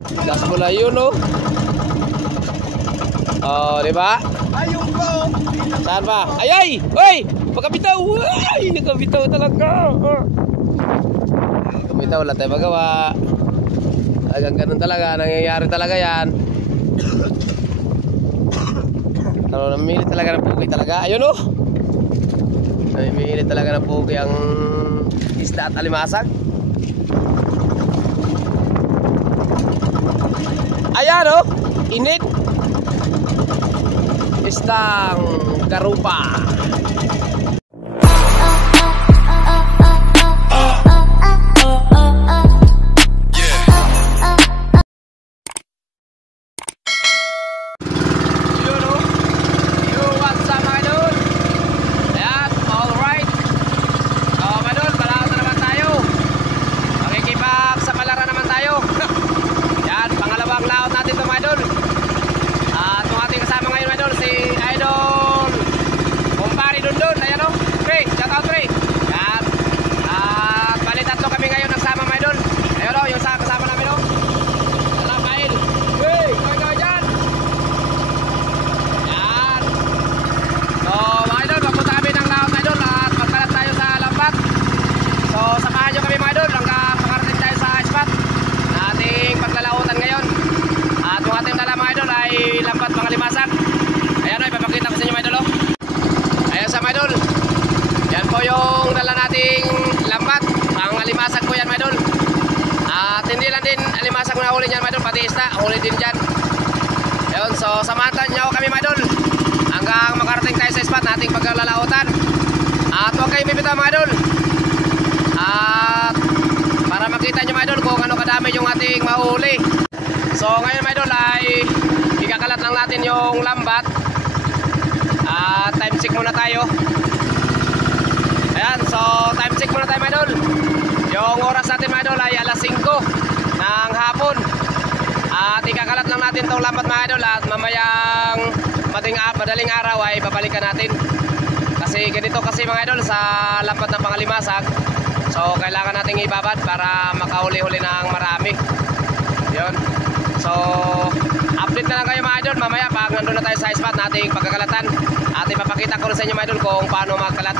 Gas mo lang yun, no? Oh, di ba? Ayun ko. Saan ba? Ay, ay! Uy! Pagkabitaw! Uy! Nakabitaw talaga! Nakabitaw, wala tayo magawa. Hanggang ganun talaga, nangyayari talaga yan. Namimili talaga ng pugi talaga. Ayun, oh! Namimili talaga ng pugi ang isda at alimasag. Ayan, oh! Init! Isdang garupa. Huli din dyan. Ayun, so samahan nyo kami mga idol hanggang makarating tayo sa spot nating paglalautan. At huwag kayong bibitaw mga idol. At para makita nyo mga idol kung ano kadami yung ating mahuli. So ngayon mga idol ay ikakalat lang natin yung lambat. At time check muna tayo. Ayan, so time check muna tayo mga idol. Yung oras natin mga idol ay alas 5 ng hapon. At ikakalat lang natin itong lambat mga idol. At mamayang madaling araw ay babalikan natin. Kasi ganito kasi mga idol sa lambat ng pangalimasag. So kailangan nating ibabad para makahuli-huli ng marami. Yun. So update na lang kayo mga idol mamaya pag nandun na tayo sa spot nating pagkakalatan. At ipapakita ko rin sa inyo mga idol kung paano magkalat.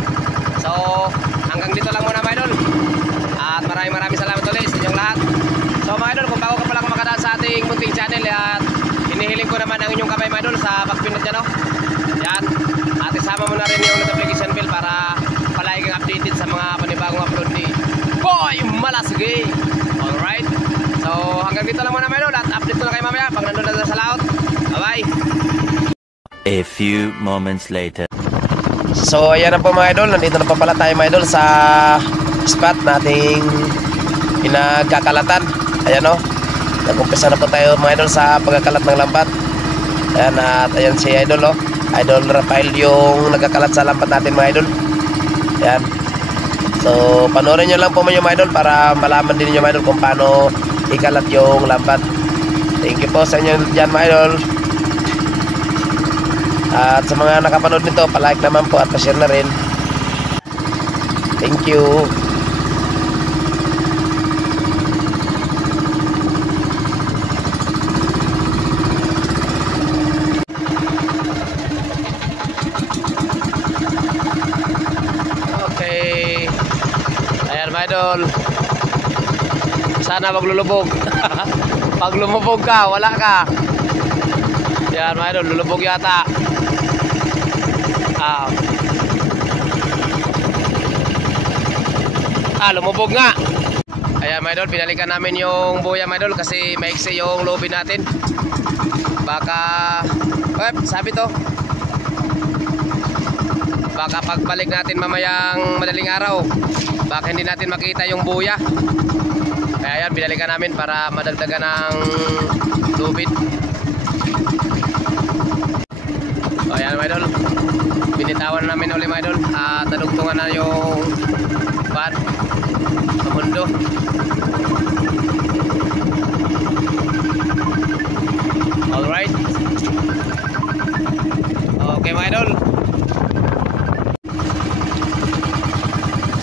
So hanggang dito lang muna mga idol. At maraming salamat ulit sa inyong lahat. So mga idol, kung bago ka pala kumakadaan sa ating munting channel at hinihiling ko naman ang inyong kamay mga idol sa pagpindot dyan, no? Yan. At isama mo na rin yung notification bell para palagi kang updated sa mga panibagong upload ni Boy Malasigi. Alright. So hanggang dito lang muna mga idol at update ko na kayo mamaya pag nandun na sa laot. Bye bye. A few moments later. So ayan na po mga idol, nandito na pa pala tayo mga idol sa spot nating pinagkakalatan. Ayan o, nag-umpisa na po tayo mga idol sa pagkakalat ng lambat. Ayan, at ayan si idol o, Idol Rafael yung nagkakalat sa lambat natin mga idol. Ayan. So panoorin nyo lang po mga idol para malaman din nyo mga idol kung paano ikalat yung lambat. Thank you po sa inyo dyan mga idol. At sa mga nakapanood nito, palike naman po at pa-share na rin. Thank you. Okay. Ayan mga idol. Sana maglulubog. Pag lumubog ka, wala ka. Ayan mga idol, lulubog yata. Lumubog nga. Ayan mga idol, pinalikan namin yung buya mga idol kasi maiksi yung lobby natin. Baka sabi to, baka pagbalik natin mamayang madaling araw baka hindi natin makita yung buya. Kaya yan, pinalikan namin para madagdagan ng lubid. Ayan mga idol, binitawan namin ulit mga idol at nadugtungan na yung van sa mundo. Alright. Okay mga idol.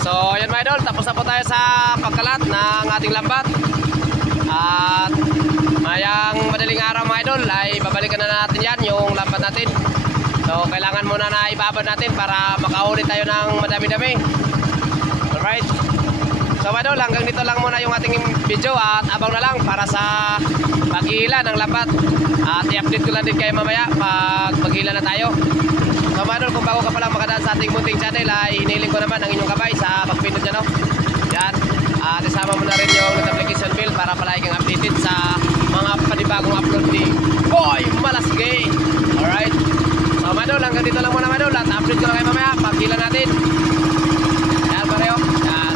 So ayan mga idol, tapos na po tayo sa pagkalat ng ating lambat. At mga madaling araw mga idol ay babalikan na natin yan, yung lambat natin. So kailangan muna na ibabad natin para makahuli tayo ng madami-dami. Alright. So mga idol, hanggang dito lang muna yung ating video at abang na lang para sa paghihila ng lambat. At i-update ko lang din kayo mamaya pag paghihila na tayo. So mga idol, kung bago ka palang makadaan sa ating munting channel ay hinihiling ko naman ang inyong kabay sa pagpindot dyan, no? Yan. At isama mo na rin yung notification bell para palagi kang updated sa mga panibagong upload ni Boy Malasgay. Alright. So mga idol, hanggang dito lang muna mga idol. At update ko lang kayo mamaya paghihila natin. Yan pareho. Yan.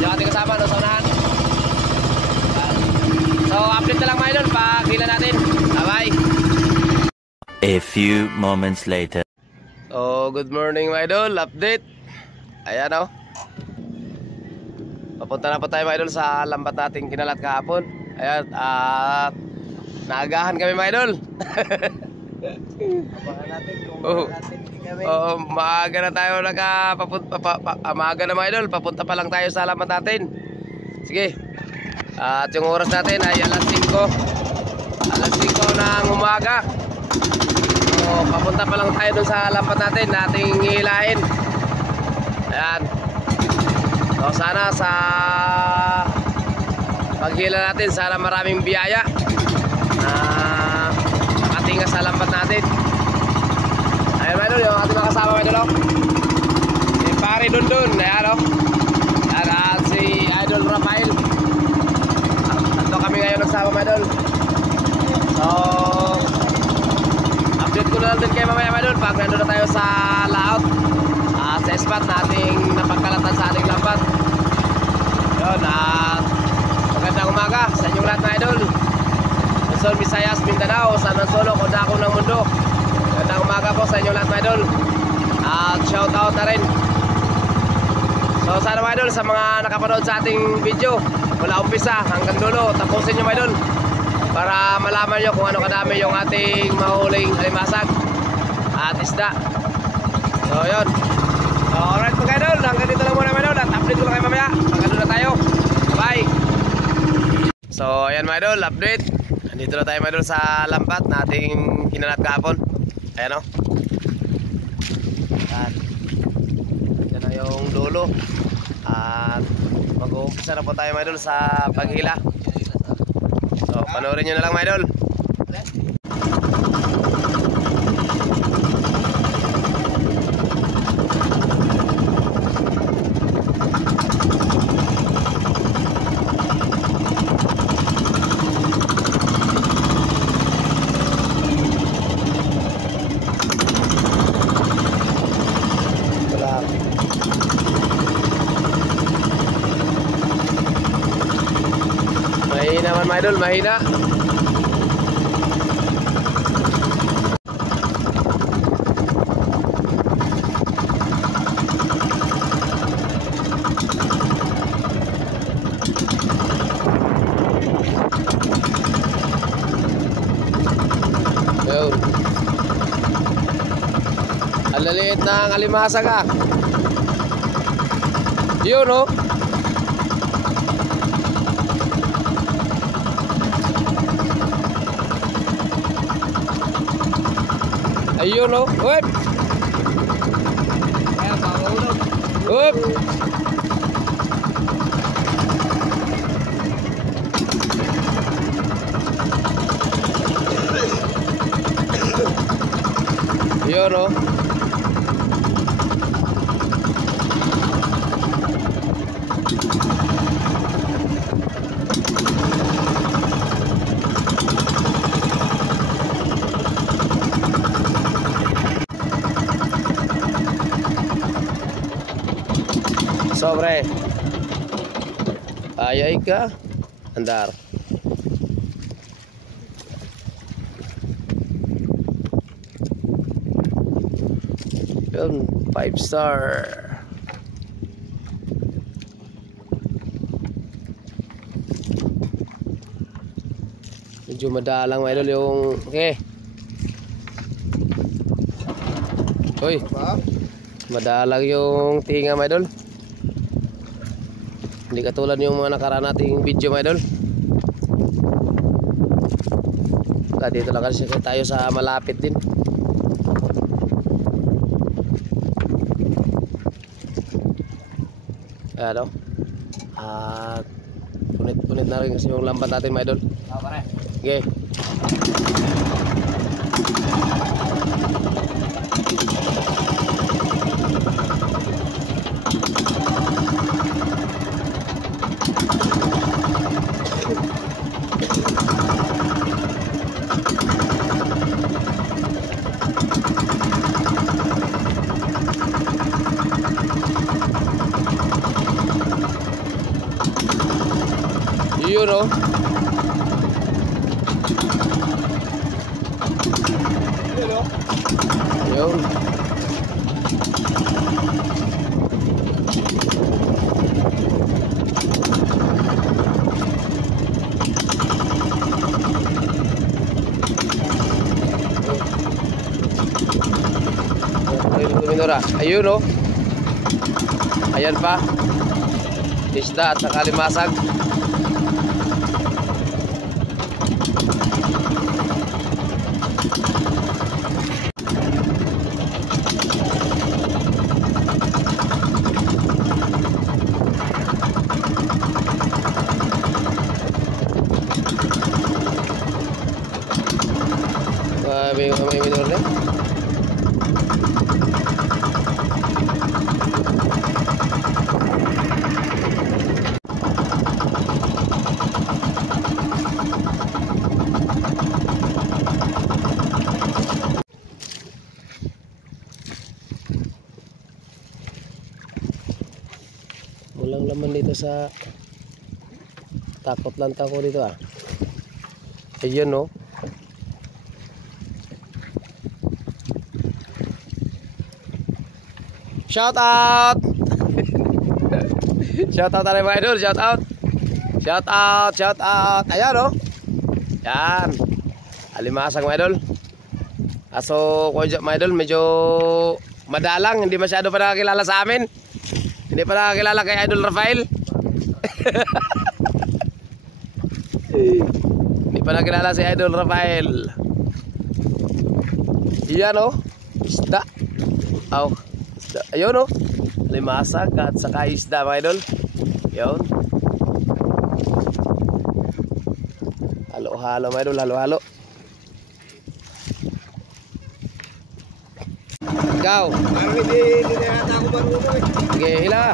Yung ating kasama no, sa unahan. Yan. So update na lang mga idol paghihila natin. Bye-bye. A few moments later. So, good morning mga idol, update. Ayan o. Papunta na po tayo mga idol sa lambat nating kinalat kahapon. Ayan, at naagahan kami mga idol. Maaga na tayo maaga na mga idol, papunta pa lang tayo sa lambat natin. Sige. At yung oras natin ay alas 5. Alas 5 ng umaga. So, papunta pa lang tayo dun sa lambat natin, nating hilahin. Ayan. So sana sa paghila natin, sana maraming biyaya na makatinga sa lambat natin. Ayan mga idol, yung ating mga kasama mga idol. Si Pare Dundun, ayan o. At si Idol Rafael. Nandito kami ngayon nagsama mga idol. So update ko na lang din kayo mamaya mga idol pag nandun na tayo sa layout, sa spot nating napagkalatan sa ating lambat. Yun, at magandang umaga sa inyong lahat mga idol. Luzon, Visayas, Mindanao, San Solo, Kodako ng mundo. Magandang umaga po sa inyong lahat mga idol. At shout out na rin. So sana mga idol, sa mga nakapanood sa ating video mula umpisa hanggang dulo, tapusin nyo mga idol para malaman nyo kung ano kadami yung ating mahuling alimasag at isda. So yun. So alright mga idol, hanggang dito lang muna mga idol. At update ko lang kayo mamaya hanggang doon na tayo. Bye. So ayan mga idol, update. Nandito na tayo mga idol sa lambat na ating kinalat kahapon. Ayan o. At yan na yung dulo. At mag-uumpisa na po tayo mga idol sa paghila. So, panoorin nyo na lang mga idol. Mahina man mga idol, mahina. Yun. Ang laliit ng alimasag ah. Yun oh. Ayun o. Huwag. Huwag. Ayun o. Sobre. Ayay ka. Andar. Yun, 5-star. Medyo madalang mga idol yung okay. Uy, madalang yung tinga mga idol. Hindi katulad yung mga nakaraan nating video mga idol. Dito lang kasi tayo sa malapit din. Ano? At punit-punit na rin kasi yung lambat natin, mga idol. Okay. Yun o. Yun. Ayun o. Ayan pa. Isda at saka limasag. May minor na. Walang laman dito sa takot lang ako dito ah. Ayun no. Shout out. Shout out tayo mga idol, shout out. Shout out, shout out. Ayan oh. Yan. Alimasag mga idol. Aso mga idol medyo madalang, hindi masyado pa nakakilala sa amin. Hindi pa nakakilala kay Idol Rafael. Hindi pa nakilala si Idol Rafael. Iyan oh. Isda. Oh. Isda. Ayun oh. Limasag at saka isda mga idol. Yun. Halo-halo mga idol. Halo-halo. Ikaw. Hindi na yata ako marunong eh. Sige, hila.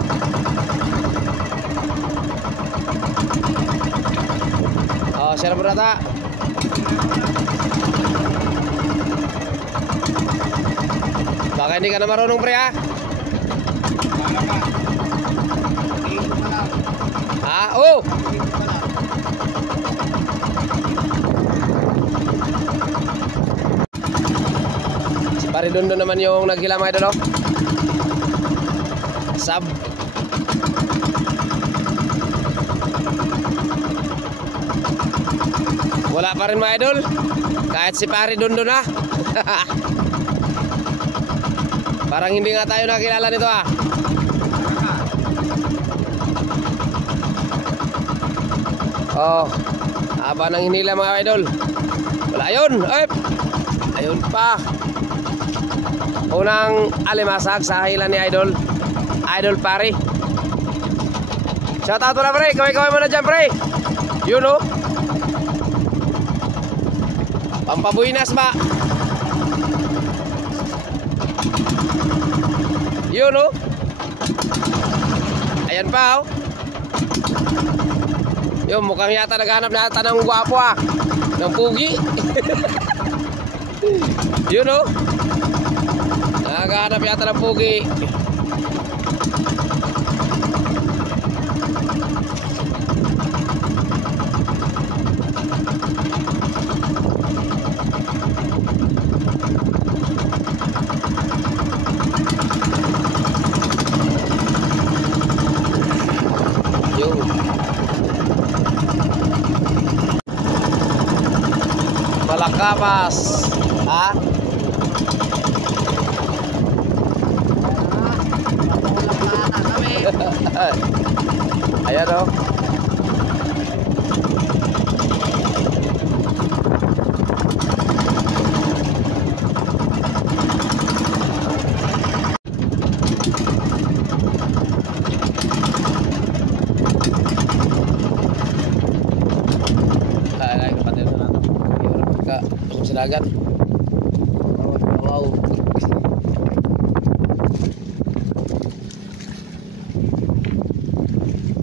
Oh, share mo rata. Baka hindi ka na marunong pre ha? Para ka. Hindi ko pala. Ha? Oh! Hindi ko pala. Si Paridondo naman yung naghila mga idol oh. Sab. Wala pa rin mga idol. Kahit si Paridondo na. Parang hindi nga tayo nakilala nito ah. Oh, haba ng hinila mga idol. Wala yun. Ay, ayun pa. Unang alimasag sa hila ni Idol. Idol pare. Shout out na pre. Kaway-kaway mo na dyan pre. Yun o. Pampabuinas ba? Yun o. Ayan pa o. Yun mukhang yata naghanap na yata ng gwapo ah. Ng pugi. Yun o. Naghanap yata ng pugi. Malakapas. Ha? Ayan o. maka sa dagat. Wow.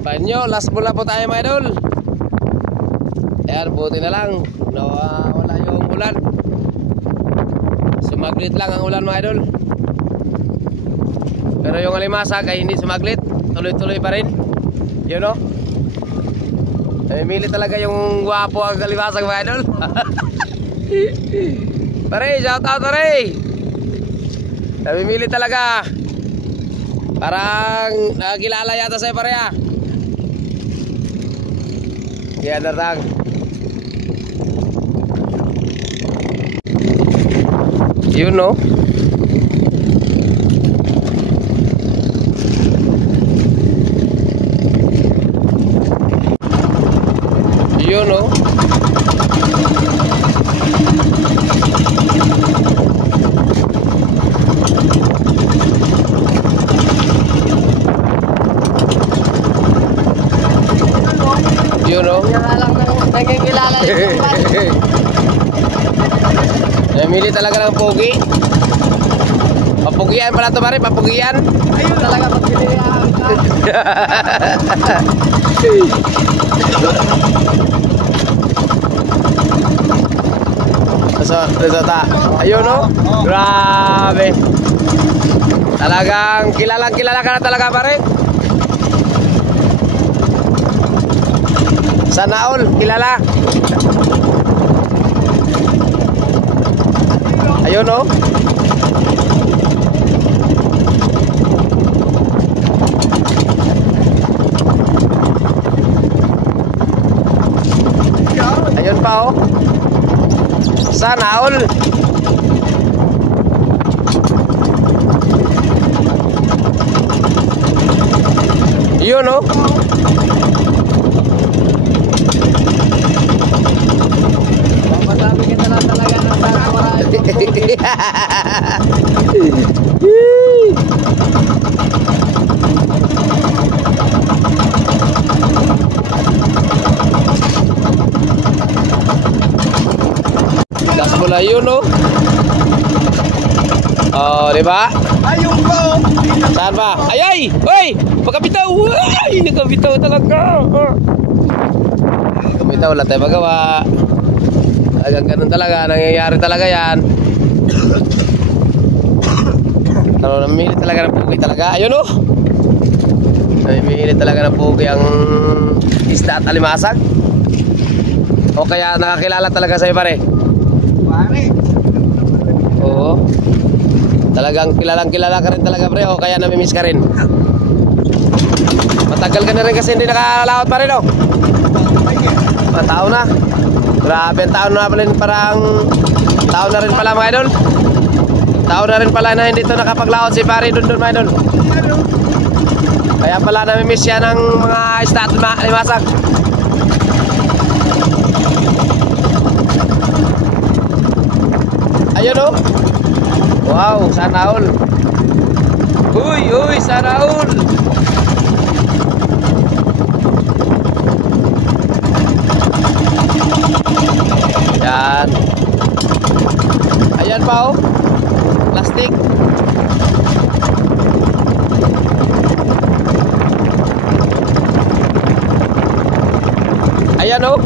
Banyo, last bola po tayo mga idol. Ayan, buti na lang wala yung ulan. Sumaglit lang ang ulan mga idol. Pero yung alimasag ay hindi sumaglit. Tuloy-tuloy pa rin. You know? Namimili talaga yung gwapo ang alimasag mga idol. Pare, shout out pare. Namimili talaga. Parang nakakilala yata sa'yo pare ah. Kaya darang. You know? You know? You know? Kaya nga lang nangingilala yung Namili talaga ng pogi. Papugian pala ito pare, papugian. ayun talaga pag pinilihan ka. Resota. Ayun no? Grabe. Talagang kilalang kilala ka na talaga pare. Sana all, kilala. Ayun no? Ayun pa oh. Sana all. Yun no? Masabi ka na lang talaga ng sana marami. Das bola yun no? Oh, di ba? Ayun ko. Saan ba? Ay ay! Hoy! Pagkabitaw! Ay! Nagkabitaw talaga! Pagkabitaw, wala tayo magawa. Talagang ganun talaga. Nangyayari talaga yan. Namimili talaga ng pugi talaga. Ayun o! Namimili talaga ng pugi ang isda at alimasag. O kaya nakakilala talaga sa'yo pare? Pare. Oo. Talagang kilalang kilala ka rin talaga pre. O kaya namimiss ka rin. Matagal ka na rin kasi hindi nakalawat pa rin o. Taon na. Grabe ang taon na pala. Parang taon na rin pala mga idol. Taon na rin pala na hindi ito nakapaglawat si pare dun mga idol. Kaya pala namimiss siya ng mga isda at limasag. Ayun o. Wow, sana all. Uy, uy, sana all. Yan. Ayan pa oh. Plastic. Ayan oh.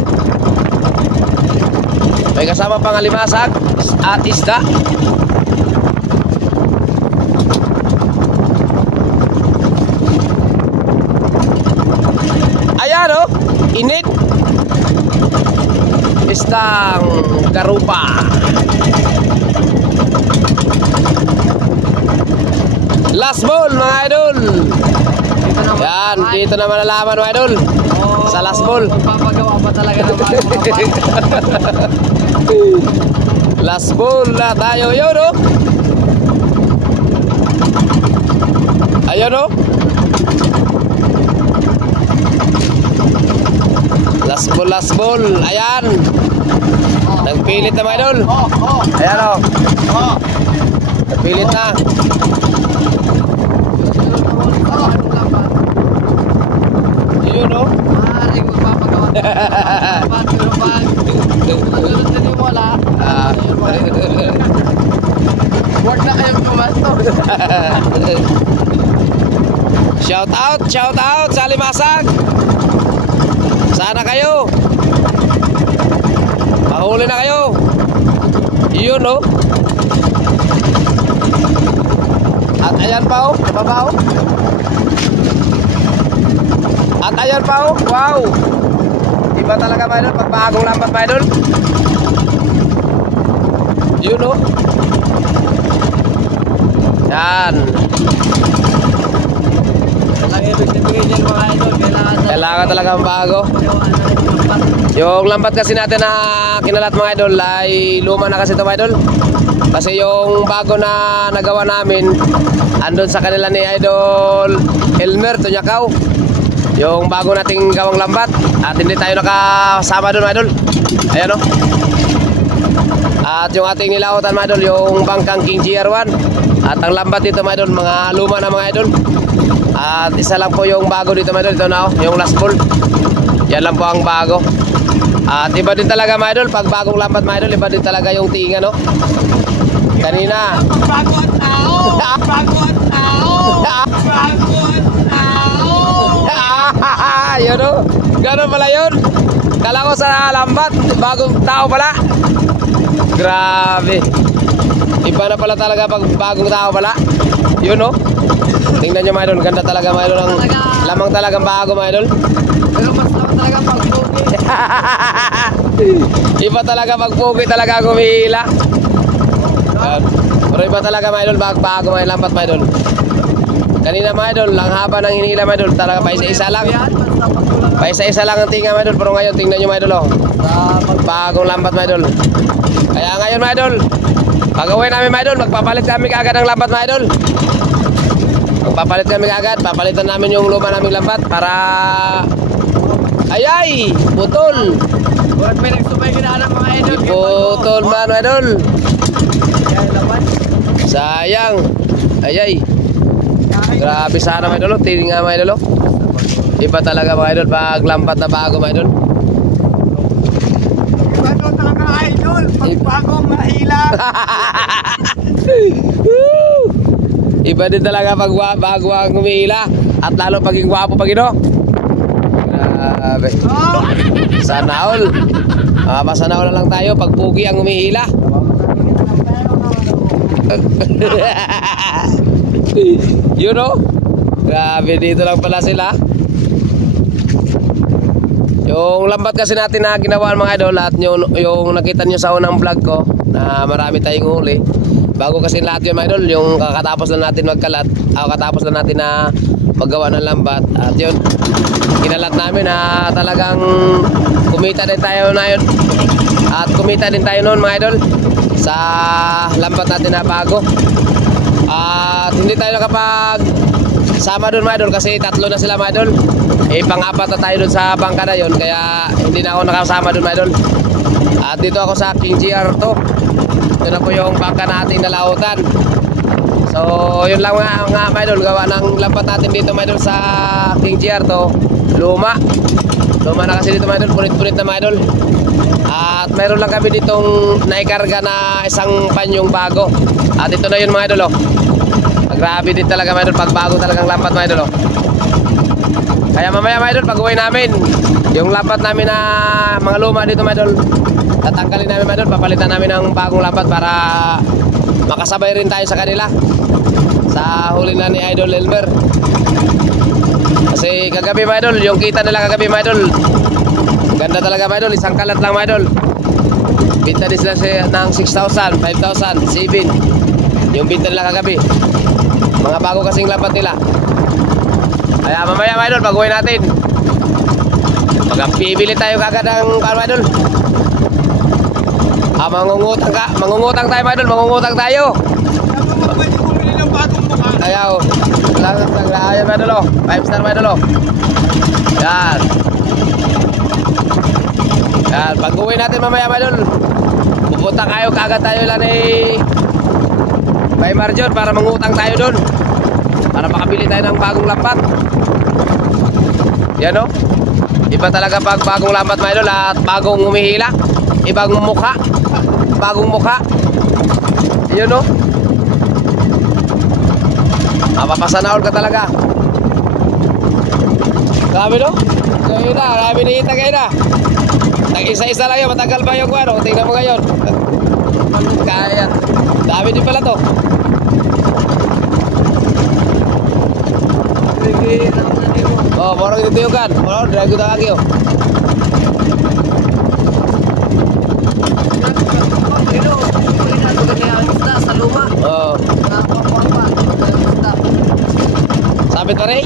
May kasama pang alimasag at isda. Ayan oh. Init. Istang garupa. Last ball mga idol. Yan, dito na malalaman mga idol. Sa last ball. Magpapagawa pa talaga ng mga Last ball na tayo yun oh. Ayun oh. Last ball. Ayan. Nagpilit na mga idol. Ayan o. Nagpilit na. Yun o. Maaaring magpapagawa. Pero pag magulot na din wala, Shout out sa Limasag. Sana kayo. Mahuli na kayo. Yun, no? At ayan pa, oh. Baba, oh. At ayan pa, oh. Wow. Iba talaga, mga idol. Pagbagong lambat, mga idol. Yun, no? Yan. Walang ibig sabihin yan mga idol. Kailangan talaga bago. Yung lambat kasi natin na kinalat mga idol ay luma na kasi ito mga idol. Kasi yung bago na nagawa namin andun sa kanila ni Idol Elmer Tunyakaw. Yung bago nating gawang lambat. At hindi tayo nakasama doon mga idol. Ayan o. At yung ating nilautan mga idol, yung Bangkang King GR1. At ang lambat dito mga idol, mga luma na mga idol. At isa lang po yung bago dito mga idol. Ito na o, yung last ball. Yan lang po ang bago. At iba din talaga mga idol, pag bagong lambat mga idol, iba din talaga yung tinga, no? Kanina. Bago at tao! Bago at tao! Bago at tao! Yun o. Ganun pala yun. Kala ko sa lambat, bagong tao pala. Grabe. Iba na pala talaga pag bagong tao pala. Yun o. Tingnan nyo mga idol, ganda talaga mga idol. Ang lamang talagang bago mga idol. Pero mas naman talaga pag-pogi. Iba talaga pag-pogi talaga kumihila. Pero iba talaga mga idol, bago mga lambat mga idol. Kanina mga idol, ang haba ng hinila mga idol, talaga pa isa-isa lang. Pa isa-isa lang ang tinga mga idol, pero ngayon tingnan nyo mga idol oh. Bagong lambat mga idol. Kaya ngayon mga idol, pag-uwi namin mga idol, magpapalit kami kaagad ng lambat mga idol. Magpapalit kami kaagad, papalitan namin yung luma naming lambat para... Ayay! Putol! Burat may nagsubay kinaan mga idol. Putol man mga idol. Kaya laman. Sayang. Ayay. Grabe sana mga idol. Tingin nga mga idol. Iba talaga mga idol pag lambat na bago mga idol. Bago talaga idol. Pag bagong mahila. Iba din talaga pag bago ang umihila. At lalo paging gwapo pag ino. Grabe. Sana all. Sana all na lang tayo pag pugi ang umihila. You know? Grabe, dito lang pala sila. Yung lambat kasi natin na ginawa mga idol at yung nakita nyo sa unang vlog ko na marami tayong huli. Bago kasi lahat yun mga idol, yung kakatapos na natin magkalat, katapos na natin na maggawa ng lambat. At yun, kinalat namin na talagang kumita din tayo na yun. At kumita din tayo noon mga idol sa lambat natin na bago. At hindi tayo nakapag sama doon mga idol kasi tatlo na sila mga idol. Pang-apat na tayo doon sa bangka na yun, kaya hindi na ako nakasama doon mga idol. At dito ako sa King GR2. Ito na po yung bangka nating nalautan. So yun lang mga mga idol, gawa ng lambat natin dito mga idol sa King GR2. Luma na kasi dito mga idol, punit-punit na mga idol. At mayroon lang kami ditong naikarga na isang panyong bago. At ito na yun mga idol oh. Grabe din talaga mga idol, pag bago talagang lambat mga idol oh. Kaya mamaya mga idol, pag uwi namin yung lambat namin na mga luma dito mga idol, tatanggalin namin mga idol, papalitan namin ng bagong lambat para makasabay rin tayo sa kanila sa huli na ni Idol Elmer. Kasi kagabi mga idol, yung kita nila kagabi mga idol, ganda talaga mga idol, isang kalat lang mga idol. Binta din sila ng 6,000, 5,000, 7. Yung binta nila kagabi. Mga bago kasing lambat nila. Kaya mamaya mga idol, pag-uwi natin, pibili tayo kagad ng mga idol. Mangungutang tayo mga idol, mangungutang tayo. Pwede bumili ng bagong mukha. Ayaw. Ayan mga idol oh. 5 star mga idol oh. Yan. Yan, pag-uwi natin mamaya mga idol, pupunta kayo kagad tayo lang kay Marjon para mangutang tayo doon. Para makabili tayo ng bagong lambat. Yan o. Iba talaga pag bagong lambat mga idol at bagong umihila. Ibang mukha. Bagong mukha. Yan o. Mapapasanaol ka talaga. Grabe no? Ngayon na, grabe niita kayo na. Nag-isa-isa lang yun, matagal pa yung ano. Tingnan mo ngayon. Kaya, dami din pala to. Oh, morang dito yung kan. Morang, drago na lagi oh. Oh. Sabit pa rin?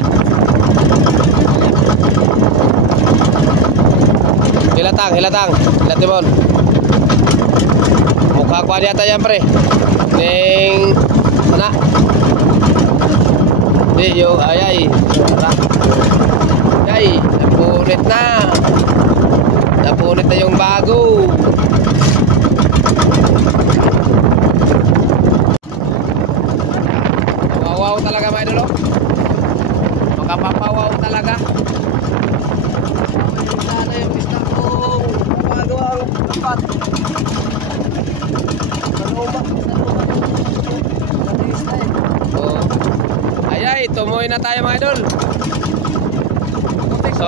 Hilatang, hilatimon. Mukha ko yata yan pre. Ning, sana. Hindi, yung, ayay. Ay, napunit na. Napunit na yung bago. Wow talaga mga idol, oh. Makapapawaw talaga. Sana yung pista kong magawang dapat. Ayay, tumuloy na tayo mga idol. So,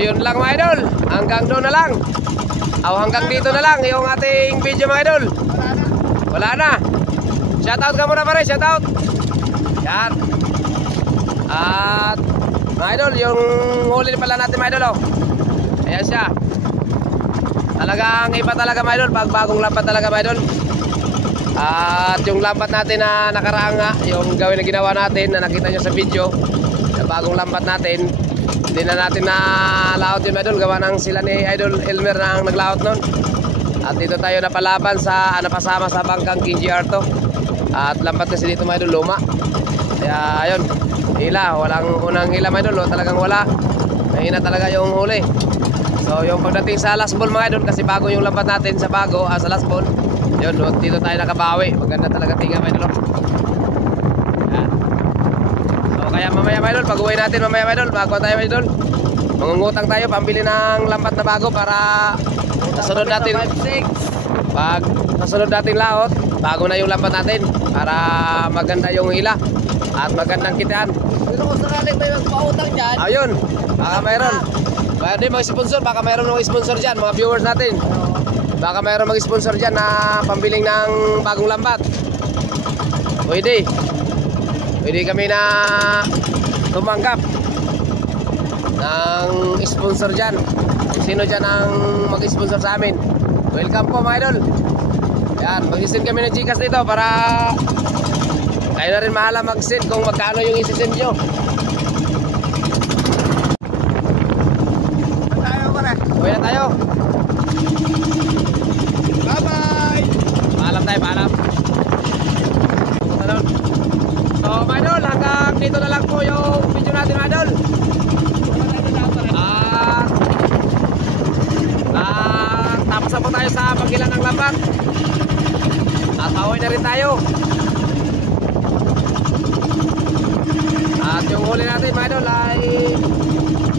yun lang mga idol. Hanggang doon na lang. Hanggang dito na lang yung ating video mga idol. Wala na. Shoutout ka muna pare, shoutout. Yan. At mga idol, yung huli pala natin mga idol, oh. Ayan siya. Talagang iba talaga mga idol, bagong lambat talaga mga idol. At yung lambat natin na nakaraang nga, yung gawin na ginawa natin na nakita nyo sa video, na bagong lambat natin, hindi na natin na laot yun mga idol, gawa ng sila ni Idol Elmer na ang naglaot nun. At dito tayo napalaban sa, napasama sa bangkang King GR to. At lambat kasi dito mga idol, luma. Kaya ayun, hila, walang unang hila mga idol, talagang wala. Mahina talaga yung huli. So yung pagdating sa last ball mga idol, kasi bago yung lambat natin sa bago, sa last ball, yun, dito tayo nakabawi. Maganda talaga tinga mga idol. Yan. So kaya mamaya mga idol, pag-uwi natin mamaya mga idol, bago tayo mga idol, mangungutang tayo, pambili ng lambat na bago para kasunod natin. Pag kasunod natin laot, bago na yung lambat natin para maganda yung hila at magandang kitaan. Pero kung sakaling may magpautang dyan, ayun, baka mayroon. Pwede mag-sponsor, baka mayroon mag-sponsor dyan, mga viewers natin. Baka mayroon mag-sponsor dyan na pambiling ng bagong lambat. Pwede. Pwede kami na tumanggap ng sponsor dyan. Kung sino dyan ang mag-sponsor sa amin, welcome po mga idol. Yan, mag-send kami ng Gcash dito para kayo na rin mahala mag-send kung magkano yung isi-send nyo. Uwi na tayo. bye-bye! Paalam tayo, paalam. So mga idol, hanggang dito na lang po yung video natin mga idol. Tapos na po tayo sa pagkilan ng lambat. At pauwi na rin tayo. At yung huli natin mga idol ay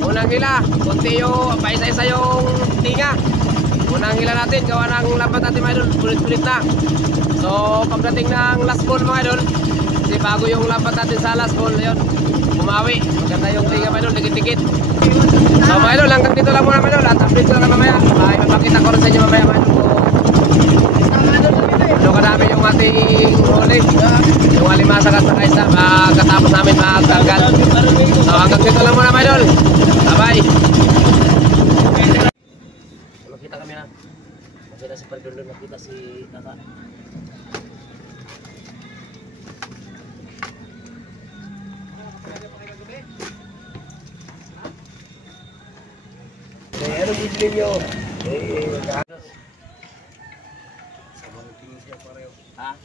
unang hila. Kunti yung, paisa-isa yung tinga. Unang hila natin, gawa ng lambat natin mga idol, ulit-ulit na. So pagdating ng last ball mga idol, kasi bago yung lambat natin sa last ball, yun, bumawi. Maganda yung tinga mga idol, dikit-dikit. So mga idol, hanggang dito lang muna mga idol. At update ko lang mamaya. Mapakita ko rin sa inyo mamaya mga idol. Ano kadami yung ating huli. Yung alimasag at saka isa, katapos namin magtanggal. So hanggang dito lang muna mga idol. Bye-bye. Makita kami na. Makita si Pardon, makita si Tata. Ano bibili nyo? Ha?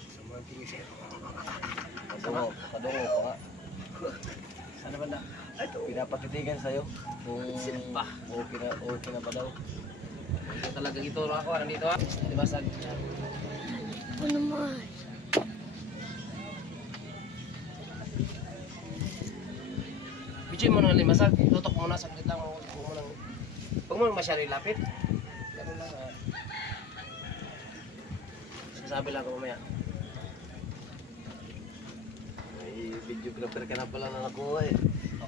Kadungo pa nga. Sana ba na? Pinapatitigan sa'yo kung okay na ba daw. Ito talaga ito ako, nandito ha. Limasag. Ano mo? Bijoy mo ng limasag. Tutok mo na, saglit lang. Huwag mo masyado ilapit. Ganun lang. Sasabi lang ako mamaya. Videographer ka na pala na nakuha eh.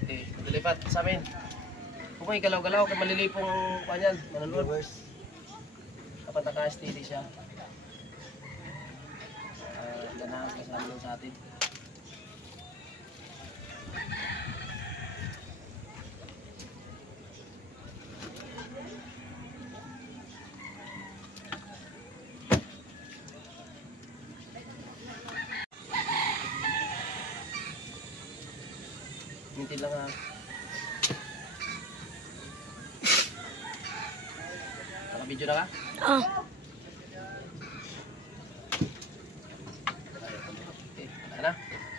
Okay, dilipat sa amin. Kung may galaw-galaw, kay malilipong kanyan, manunod. Viewers. Kapag naka-steady siya. Ganahan kasama lang sa atin. Minti lang ha. Naka-video na ka? Ah. Okay, wala na.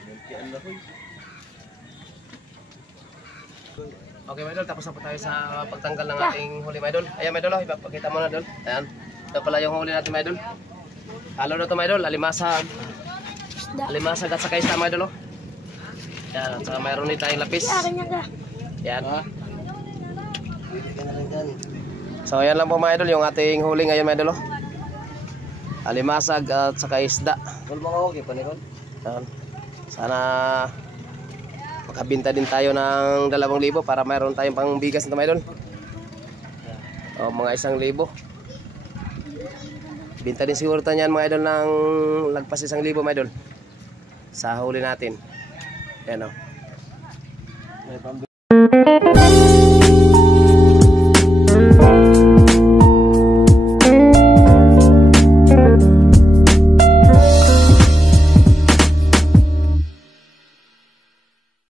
Nantian na ko. Okay, my idol, tapos na po tayo sa pagtanggal ng ating huli, my idol. Ayan, my idol, oh, ipapakita mo na, idol. Ayan, ito pala yung huli natin, my idol. Halo na ito, my idol, alimasag at saka isda, my idol, oh. Yan, at saka mayroon din tayong lapis. Akin niya ka. Yan. Pwede ka na rin dyan. So, ayan lang po, my idol, yung ating huli ngayon, my idol, oh. Alimasag at saka isda. Kung mga okay pa Nicole. Yan. Sana makabinta din tayo ng 2,000 para mayroon tayong pangbigas nito, my idol. O, mga 1,000. Binta din siguro tayo yan, mga idol, ng lagpas 1,000, my idol. Sa huli natin. Yan, o. May